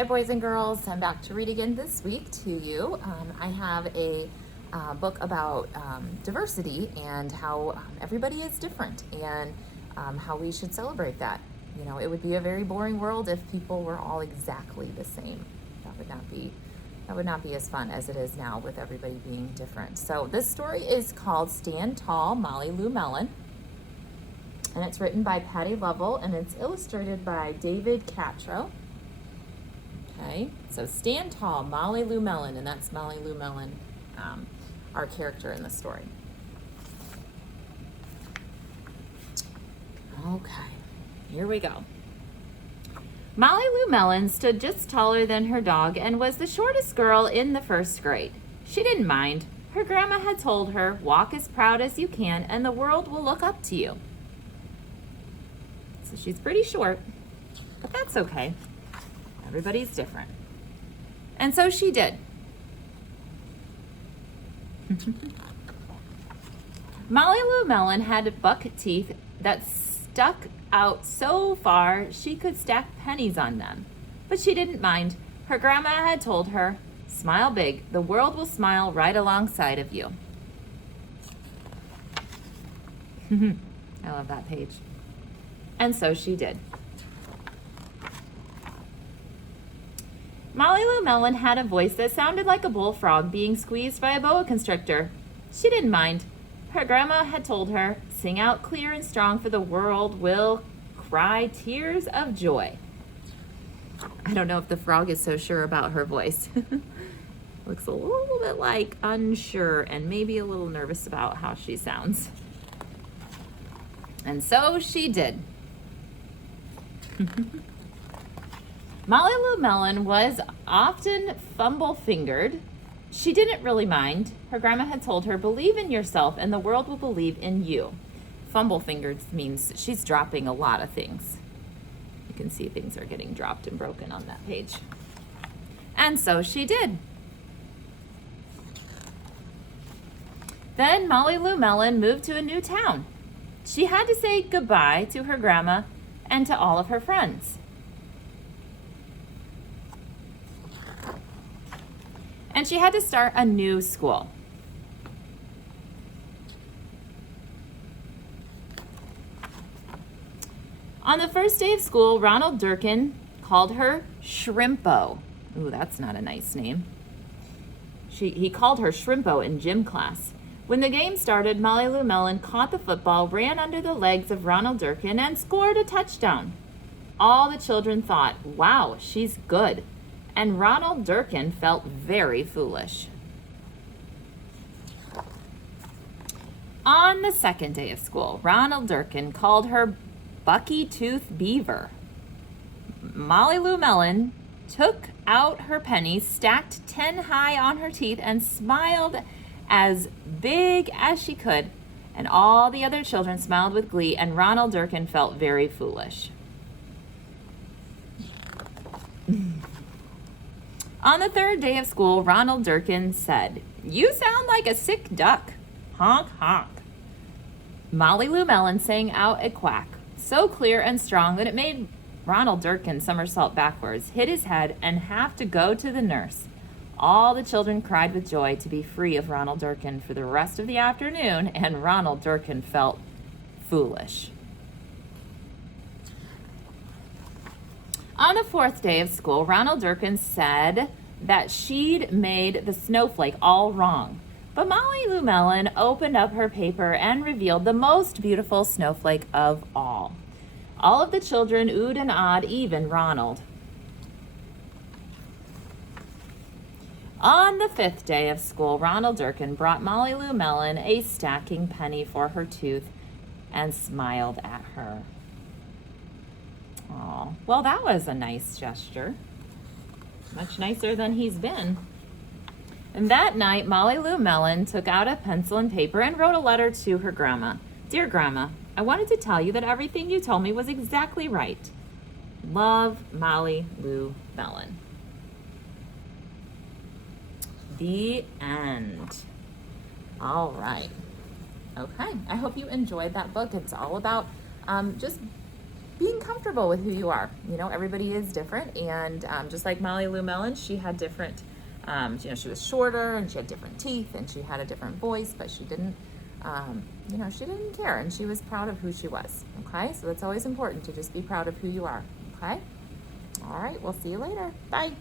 Hi boys and girls, I'm back to read again this week to you. I have a book about diversity and how everybody is different and how we should celebrate that. You know, it would be a very boring world if people were all exactly the same. That would not be as fun as it is now with everybody being different. So this story is called Stand Tall, Molly Lou Melon. And it's written by Patty Lovell and it's illustrated by David Catro. Okay, so Stand Tall, Molly Lou Melon, and that's Molly Lou Melon, our character in the story. Okay, here we go. Molly Lou Melon stood just taller than her dog and was the shortest girl in the first grade. She didn't mind. Her grandma had told her, walk as proud as you can and the world will look up to you. So she's pretty short, but that's okay. Everybody's different. And so she did. Molly Lou Melon had buck teeth that stuck out so far she could stack pennies on them. But she didn't mind. Her grandma had told her, smile big, the world will smile right alongside of you. I love that page. And so she did. Molly Lou Melon had a voice that sounded like a bullfrog being squeezed by a boa constrictor. She didn't mind. Her grandma had told her, sing out clear and strong for the world will cry tears of joy. I don't know if the frog is so sure about her voice. Looks a little bit like unsure and maybe a little nervous about how she sounds. And so she did. Molly Lou Melon was often fumble-fingered. She didn't really mind. Her grandma had told her, believe in yourself and the world will believe in you. Fumble-fingered means she's dropping a lot of things. You can see things are getting dropped and broken on that page. And so she did. Then Molly Lou Melon moved to a new town. She had to say goodbye to her grandma and to all of her friends. And she had to start a new school. On the first day of school, Ronald Durkin called her Shrimpo. Ooh, that's not a nice name. He called her Shrimpo in gym class. When the game started, Molly Lou Melon caught the football, ran under the legs of Ronald Durkin, and scored a touchdown. All the children thought, wow, she's good. And Ronald Durkin felt very foolish. On the second day of school, Ronald Durkin called her Bucky Tooth Beaver. Molly Lou Melon took out her pennies, stacked 10 high on her teeth, and smiled as big as she could. And all the other children smiled with glee, and Ronald Durkin felt very foolish. On the third day of school, Ronald Durkin said, you sound like a sick duck. Honk, honk. Molly Lou Melon sang out a quack, so clear and strong that it made Ronald Durkin somersault backwards, hit his head, and have to go to the nurse. All the children cried with joy to be free of Ronald Durkin for the rest of the afternoon, and Ronald Durkin felt foolish. On the fourth day of school, Ronald Durkin said that she'd made the snowflake all wrong. But Molly Lou Melon opened up her paper and revealed the most beautiful snowflake of all. All of the children oohed and awed, even Ronald. On the fifth day of school, Ronald Durkin brought Molly Lou Melon a stacking penny for her tooth and smiled at her. Oh, well, that was a nice gesture. Much nicer than he's been. And that night, Molly Lou Melon took out a pencil and paper and wrote a letter to her grandma. Dear Grandma, I wanted to tell you that everything you told me was exactly right. Love, Molly Lou Melon. The end. All right. Okay, I hope you enjoyed that book. It's all about just being comfortable with who you are. You know, everybody is different, and just like Molly Lou Melon, she had different, you know, she was shorter and she had different teeth and she had a different voice, but she didn't, you know, she didn't care, and she was proud of who she was. Okay, so that's always important, to just be proud of who you are. Okay, all right, we'll see you later. Bye.